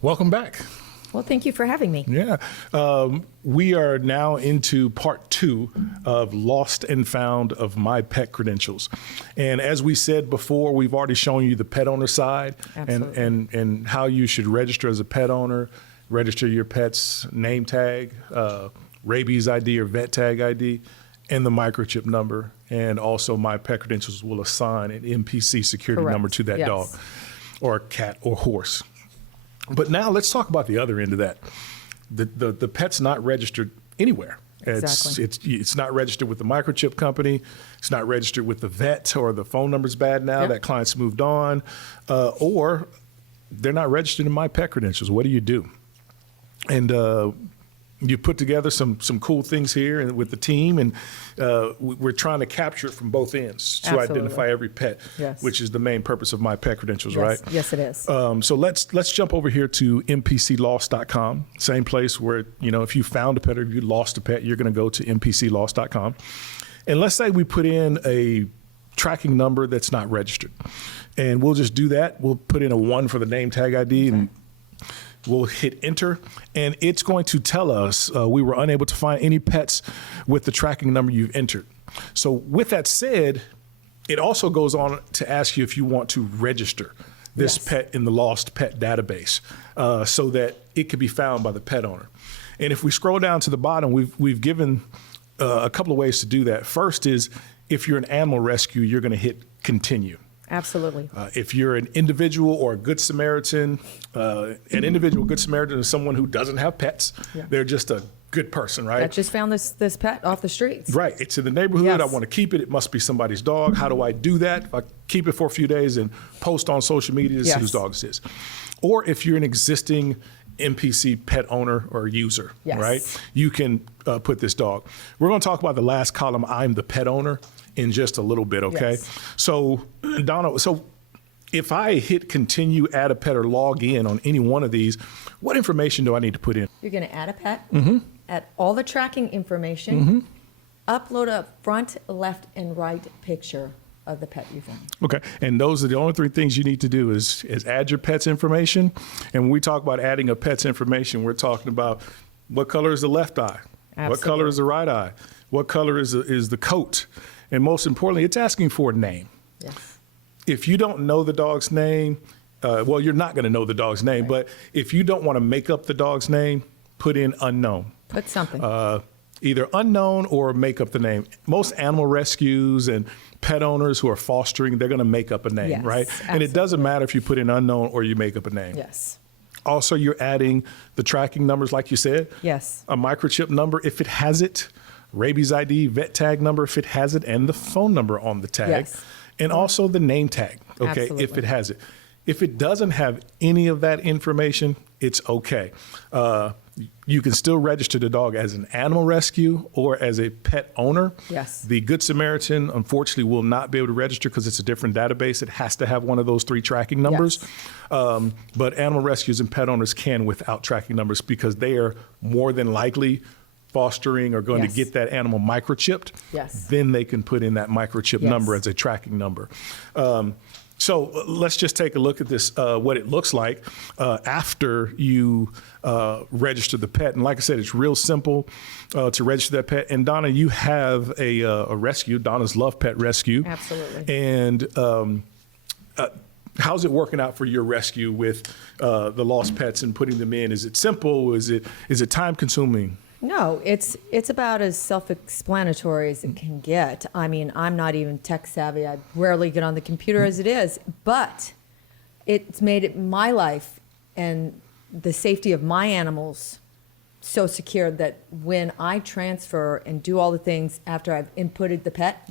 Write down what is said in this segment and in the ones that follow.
Welcome back. Well, thank you for having me. Yeah. We are now into part 2 of Lost and Found of MyPetCredentials. And as we said before, we've already shown you the pet owner side and how you should register as a pet owner, register your pet's name tag, rabies ID or vet tag ID, and the microchip number. And also MyPetCredentials will assign an MPC security number to that dog or cat or horse. But now let's talk about the other end of that. The pet's not registered anywhere. It's not registered with the microchip company. It's not registered with the vet, or the phone number's bad now. That client's moved on, or they're not registered in MyPetCredentials. What do you do? And you put together some cool things here and with the team, and we're trying to capture it from both ends to identify every pet, which is the main purpose of MyPetCredentials, right? Yes, it is. So let's jump over here to mpclost.com, same place where, if you found a pet or you lost a pet, you're going to go to mpclost.com. And let's say we put in a tracking number that's not registered. And we'll just do that. We'll put in a 1 for the name tag ID, and we'll hit enter, and it's going to tell us we were unable to find any pets with the tracking number you've entered. So with that said, it also goes on to ask you if you want to register this pet in the lost pet database so that it could be found by the pet owner. And if we scroll down to the bottom, we've given a couple of ways to do that. First is, if you're an animal rescue, you're going to hit continue. Absolutely. If you're an individual or a Good Samaritan, an individual Good Samaritan is someone who doesn't have pets. They're just a good person, right? That just found this pet off the streets. Right. It's in the neighborhood. I want to keep it. It must be somebody's dog. How do I do that? I keep it for a few days and post on social media to see whose dog this is. Or if you're an existing MPC pet owner or user, right? You can put this dog. We're going to talk about the last column, I'm the pet owner, in just a little bit, okay? So, Donna, if I hit continue, add a pet, or log in on any one of these, what information do I need to put in? You're going to add a pet, add all the tracking information, upload a front, left, and right picture of the pet you found. Okay, and those are the only 3 things you need to do is add your pet's information. And when we talk about adding a pet's information, we're talking about what color is the left eye? What color is the right eye? What color is the coat? And most importantly, it's asking for a name. If you don't know the dog's name, well, you're not going to know the dog's name, but if you don't want to make up the dog's name, put in unknown. Put something. Either unknown or make up the name. Most animal rescues and pet owners who are fostering, they're going to make up a name, right? And it doesn't matter if you put in unknown or you make up a name. Also, you're adding the tracking numbers, like you said. A microchip number, if it has it. Rabies ID, vet tag number, if it has it, and the phone number on the tag. And also the name tag, okay, if it has it. If it doesn't have any of that information, it's okay. You can still register the dog as an animal rescue or as a pet owner. The Good Samaritan, unfortunately, will not be able to register because it's a different database. It has to have one of those 3 tracking numbers. But animal rescues and pet owners can without tracking numbers because they are more than likely fostering or going to get that animal microchipped. Then they can put in that microchip number as a tracking number. So let's just take a look at this, what it looks like after you register the pet. And like I said, it's real simple to register that pet. And Donna, you have a rescue, Donna's Love Pet Rescue. And how's it working out for your rescue with the lost pets and putting them in? Is it simple? Is it time consuming? No, it's about as self-explanatory as it can get. I mean, I'm not even tech savvy. I rarely get on the computer as it is, but it's made it my life and the safety of my animals so secure that when I transfer and do all the things after I've inputted the pet,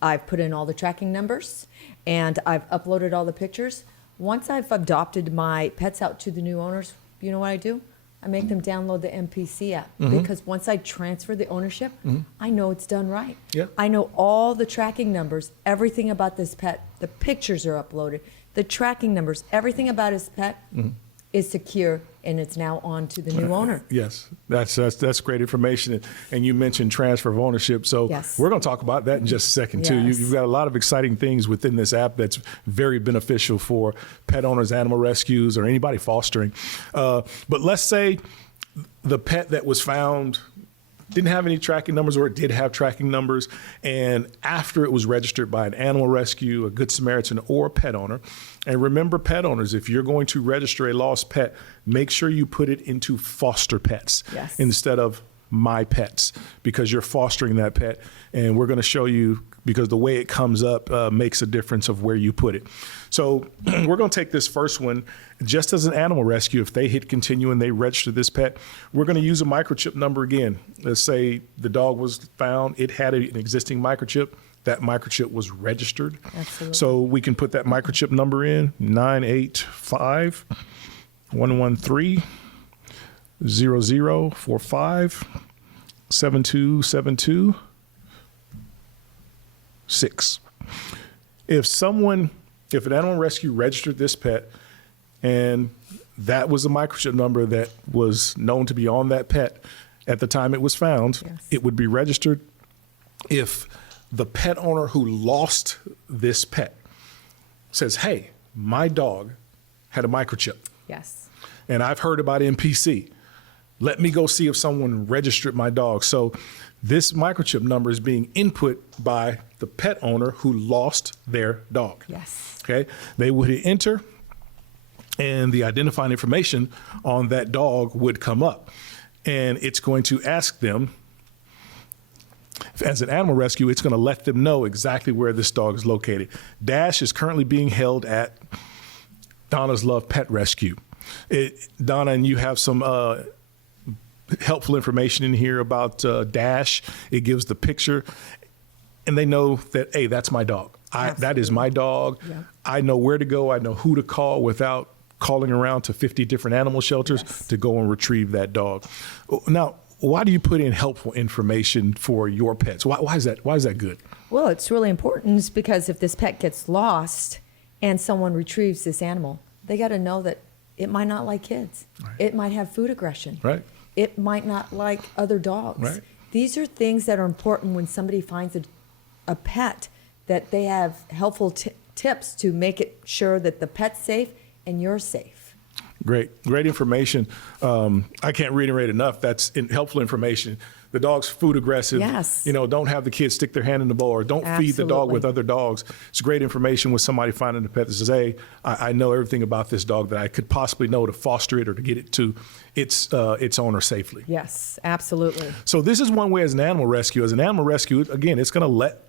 I've put in all the tracking numbers and I've uploaded all the pictures. Once I've adopted my pets out to the new owners, you know what I do? I make them download the MPC app because once I transfer the ownership, I know it's done right. I know all the tracking numbers, everything about this pet. The pictures are uploaded, the tracking numbers, everything about his pet is secure, and it's now on to the new owner. Yes, that's great information. And you mentioned transfer of ownership. So Yes. we're going to talk about that in just a second, too. Yes. You've got a lot of exciting things within this app that's very beneficial for pet owners, animal rescues, or anybody fostering. But let's say the pet that was found didn't have any tracking numbers, or it did have tracking numbers, and after it was registered by an animal rescue, a Good Samaritan, or a pet owner. And remember, pet owners, if you're going to register a lost pet, make sure you put it into foster pets Yes. instead of My Pets, because you're fostering that pet. And we're going to show you, because the way it comes up makes a difference of where you put it. So we're going to take this first one. Just as an animal rescue, if they hit continue and they register this pet, we're going to use a microchip number again. Let's say the dog was found, it had an existing microchip. That microchip was registered. Absolutely. So we can put that microchip number in, 985 113 0045 7272 6. If an animal rescue registered this pet and that was a microchip number that was known to be on that pet at the time it was found, Yes. it would be registered. If the pet owner who lost this pet says, hey, my dog had a microchip Yes. and I've heard about MPC, let me go see if someone registered my dog. So this microchip number is being input by the pet owner who lost their dog. Yes. Okay. They would hit enter, and the identifying information on that dog would come up. And it's going to ask them, as an animal rescue, it's going to let them know exactly where this dog is located. Dash is currently being held at Donna's Love Pet Rescue. Donna, and you have some helpful information in here about Dash. It gives the picture, and they know that, hey, that's my dog. That is my dog. Yeah. I know where to go. I know who to call without calling around to 50 different animal shelters Yes. to go and retrieve that dog. Now, why do you put in helpful information for your pets? Why is that? Why is that good? Well, it's really important is because if this pet gets lost and someone retrieves this animal, they got to know that it might not like kids. Right. It might have food aggression. Right. It might not like other dogs. Right. These are things that are important when somebody finds a pet, that they have helpful tips to make it sure that the pet's safe and you're safe. Great information. I can't reiterate enough. That's helpful information. The dog's food aggressive. Yes. Don't have the kids stick their hand in the bowl, or don't feed the dog Absolutely. with other dogs. It's great information with somebody finding a pet that says, hey, I know everything about this dog that I could possibly know to foster it or to get it to its owner safely. Yes, absolutely. So this is one way as an animal rescue. As an animal rescue, again, it's going to let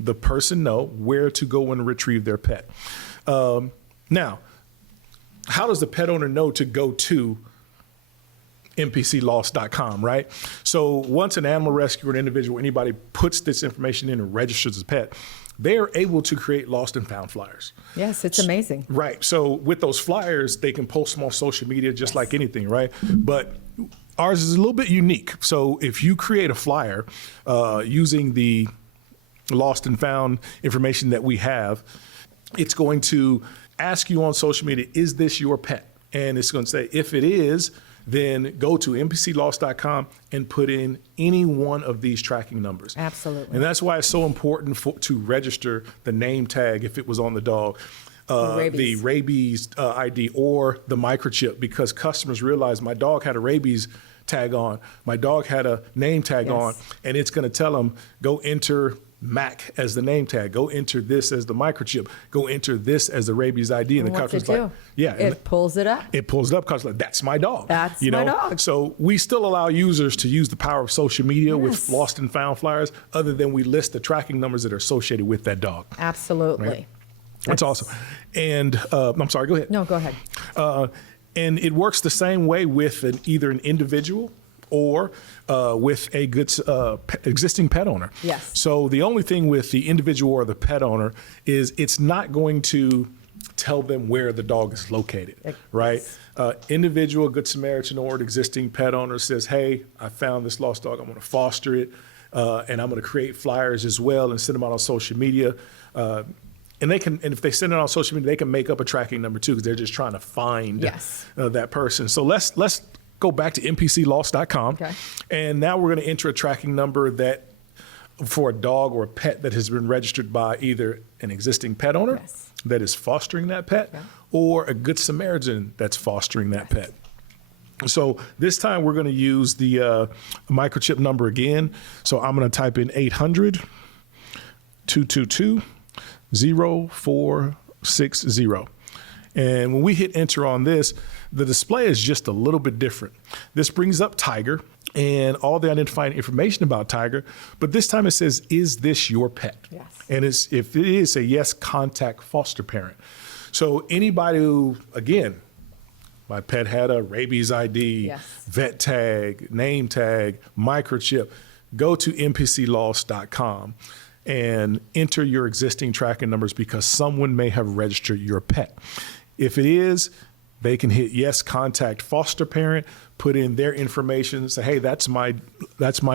the person know where to go and retrieve their pet. Now, how does the pet owner know to go to mpclost.com, right? So once an animal rescue or an individual, anybody puts this information in and registers a pet, they are able to create lost and found flyers. Yes, it's amazing. Right. So with those flyers, they can post them on social media just like anything, right? But ours is a little bit unique. So if you create a flyer using the lost and found information that we have, it's going to ask you on social media, is this your pet? And it's going to say, if it is, then go to mpclost.com and put in any one of these tracking numbers. Absolutely. And that's why it's so important to register the name tag if it was on the dog, the rabies ID, or the microchip, because customers realize my dog had a rabies tag on, my dog had a name tag Yes. on, and it's going to tell them, go enter MAC as the name tag, go enter this as the microchip, go enter this as the rabies ID. And the What's it customer's like, do? yeah. It pulls it up. It pulls it up because like, that's my dog. That's my dog. So we still allow users to use the power of social media with Yes. lost and found flyers, other than we list the tracking numbers that are associated with that dog. Absolutely. Right. That's awesome. And I'm sorry, go ahead. No, go ahead. And it works the same way with either an individual or with a good existing pet owner. Yes. So the only thing with the individual or the pet owner is it's not going to tell them where the dog is located, right? Individual, Good Samaritan, or an existing pet owner says, hey, I found this lost dog. I'm going to foster it, and I'm going to create flyers as well and send them out on social media. And and if they send it on social media, they can make up a tracking number too, because they're just trying to find Yes. That person. So let's go back to mpcloss.com. Okay. And now we're going to enter a tracking number that for a dog or a pet that has been registered by either an existing pet owner Yes. that is fostering that pet, Okay. or a Good Samaritan that's fostering that pet. So this time we're going to use the microchip number again. So I'm going to type in 800-222-0460. And when we hit enter on this, the display is just a little bit different. This brings up Tiger and all the identifying information about Tiger, but this time it says, is this your pet? Yes. And if it is, say yes, contact foster parent. So anybody who, again, my pet had a rabies ID, Yes. vet tag, name tag, microchip, go to mpcloss.com and enter your existing tracking numbers, because someone may have registered your pet. If it is, they can hit yes, contact foster parent, put in their information, say, hey, that's my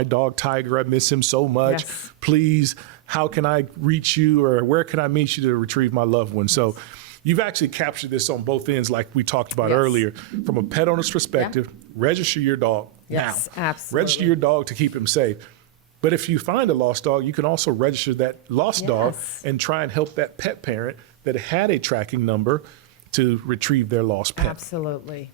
dog Tiger. I miss him so much. Yes. Please, how can I reach you, or where can I meet you to retrieve my loved one? So you've actually captured this on both ends, like we talked about Yes. earlier. From a pet owner's perspective, register your dog Yes, now. absolutely. Register your dog to keep him safe. But if you find a lost dog, you can also register that lost dog Yes. and try and help that pet parent that had a tracking number to retrieve their lost pet. Absolutely.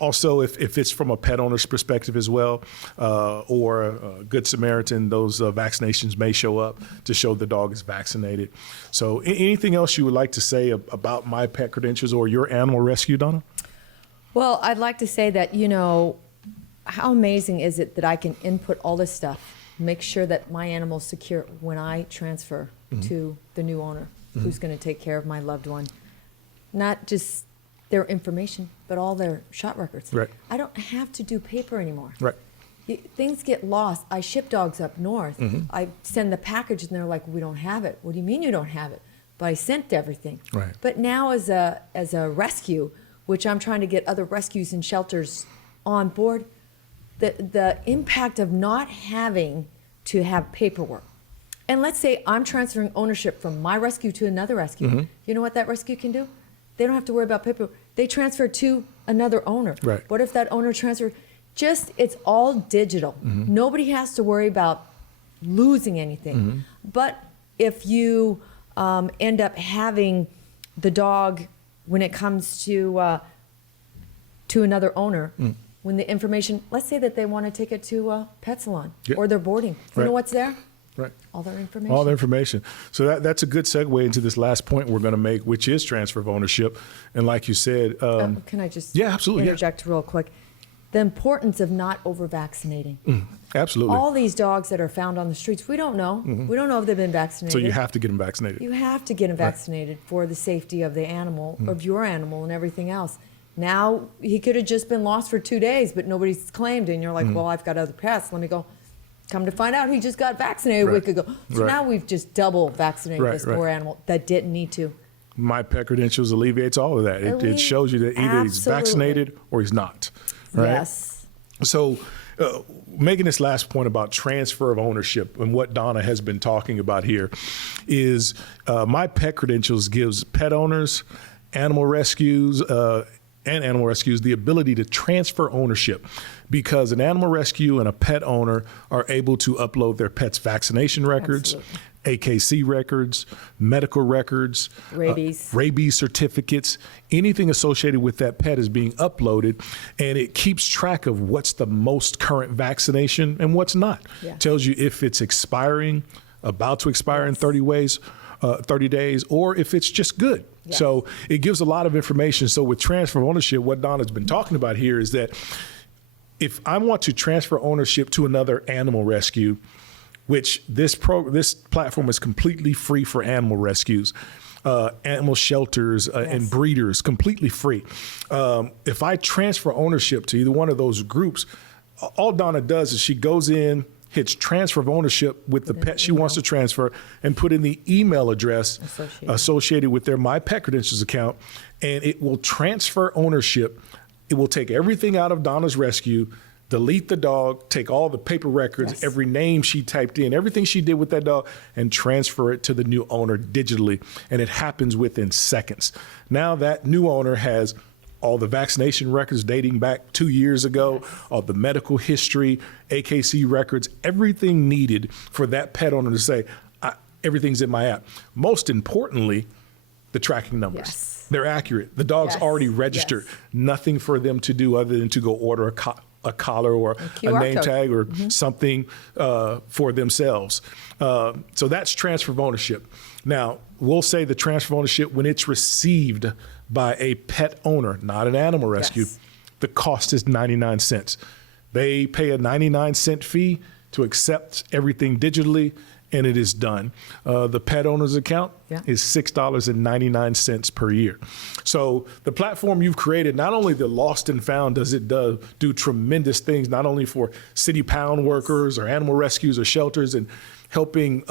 Also, if it's from a pet owner's perspective as well, or a Good Samaritan, those vaccinations may show up to show the dog is vaccinated. So anything else you would like to say about MyPetCredentials or your animal rescue, Donna? Well, I'd like to say that, how amazing is it that I can input all this stuff, make sure that my animal's secure when I transfer to the new owner who's going to take care of my loved one. Not just their information, but all their shot records. Right. I don't have to do paper anymore. Right. Things get lost. I ship dogs up north. I send the package and they're like, we don't have it. What do you mean you don't have it? But I sent everything. Right. But now as a rescue, which I'm trying to get other rescues and shelters on board, the impact of not having to have paperwork. And let's say I'm transferring ownership from my rescue to another rescue. You know what that rescue can do? They don't have to worry about paperwork. They transfer to another owner. Right. What if that owner transfer? It's all digital. Nobody has to worry about losing anything. But if you end up having the dog, when it comes to another owner, when the information, let's say that they want to take it to a pet salon or they're boarding. You know Right. what's there? Right. All their information. All the information. So that's a good segue into this last point we're going to make, which is transfer of ownership. And like you said, Can I just yeah, absolutely, yeah. interject real quick? The importance of not over-vaccinating. absolutely. All these dogs that are found on the streets, we don't know. We don't know if they've been vaccinated. So you have to get them vaccinated. You have to get them vaccinated for the safety of the animal, of your animal and everything else. Now, he could have just been lost for 2 days, but nobody's claimed. And you're like, well, I've got other pets. Let me go. Come to find out, he just got vaccinated a week ago. So Right. now we've just double vaccinated this poor animal that didn't need to. MyPetCredentials alleviates all of that. It shows you that either he's Absolutely. vaccinated or he's not. Right? Yes. So, making this last point about transfer of ownership and what Donna has been talking about here is MyPetCredentials gives pet owners, animal rescues, and animal rescues the ability to transfer ownership, because an animal rescue and a pet owner are able to upload their pet's vaccination records, AKC records, medical records, rabies certificates, anything associated with that pet is being uploaded, and it keeps track of what's the most current vaccination and what's not. Yes. Tells you if it's expiring, about to expire in 30 days, or if it's just good. Yes. So it gives a lot of information. So with transfer of ownership, what Donna's been talking about here is that if I want to transfer ownership to another animal rescue, which this platform is completely free for animal rescues, animal shelters and breeders, completely free. If I transfer ownership to either one of those groups, all Donna does is she goes in, hits transfer of ownership with the pet she wants to transfer, and put in the email address associated with their MyPetCredentials account, and it will transfer ownership. It will take everything out of Donna's rescue, delete the dog, take all the paper records, Yes. every name she typed in, everything she did with that dog, and transfer it to the new owner digitally. And it happens within seconds. Now that new owner has all the vaccination records dating back 2 years ago, all the medical history, AKC records, everything needed for that pet owner to say, everything's in my app. Most importantly, the tracking numbers. Yes. They're accurate. The dog's Yes. already registered. Yes. Nothing for them to do other than to go order a collar or a QR name code. tag or something for themselves. So that's transfer of ownership. Now, we'll say the transfer of ownership when it's received by a pet owner, not an animal rescue, Yes. the cost is 99 cents. They pay a 99-cent fee to accept everything digitally, and it is done. The pet owner's account is $6.99 per year. So the platform you've created, not only the lost and found, does it do tremendous things, not only for city pound workers or animal rescues or shelters and helping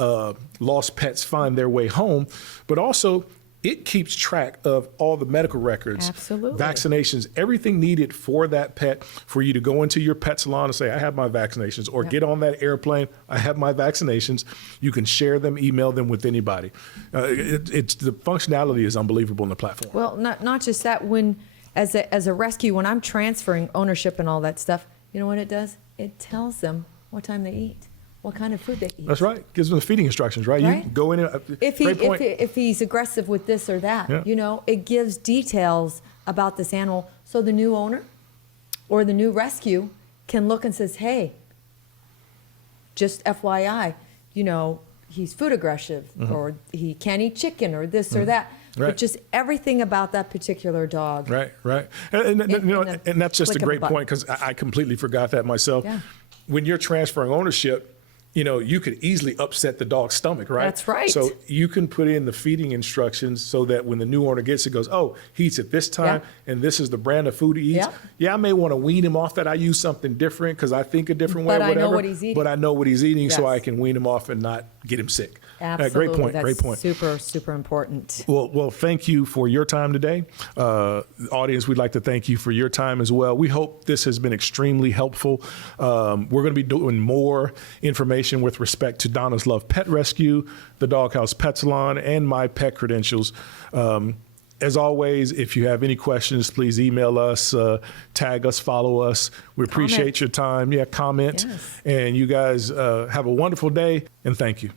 lost pets find their way home, but also it keeps track of all the medical records, Absolutely. vaccinations, everything needed for that pet, for you to go into your pet salon and say, I have my vaccinations, or get on that airplane, I have my vaccinations. You can share them, email them with anybody. It's the functionality is unbelievable in the platform. Well, not just that. When as a rescue, when I'm transferring ownership and all that stuff, you know what it does? It tells them what time they eat, what kind of food they eat. That's right. Gives them the feeding instructions, right? Right. You go in. If he's aggressive with this or that, Yeah. you know, it gives details about this animal, so the new owner or the new rescue can look and says, hey, just FYI, you know, he's food aggressive, or he can't eat chicken, or this or that. Right. But just everything about that particular dog. Right, right. And you know, in a and that's just a click of a great button. point, because I completely forgot that myself. Yeah. When you're transferring ownership, you know, you could easily upset the dog's stomach, right? That's right. So you can put in the feeding instructions so that when the new owner gets it, goes, oh, he eats at this time, and this is the brand of food he eats. Yeah. Yeah, I may want to wean him off that. I use something different because I think a different way, But or I know whatever. what he's eating. But I know what he's eating, so Yes. I can wean him off and not get him sick. Absolutely. Great point. That's Great point. super, super important. Well, thank you for your time today. Audience, we'd like to thank you for your time as well. We hope this has been extremely helpful. We're going to be doing more information with respect to Donna's Love Pet Rescue, the Doghouse Pet Salon, and MyPetCredentials. As always, if you have any questions, please email us, tag us, follow us. We appreciate Comment. your time. Yeah, comment. Yes. And you guys have a wonderful day, and thank you.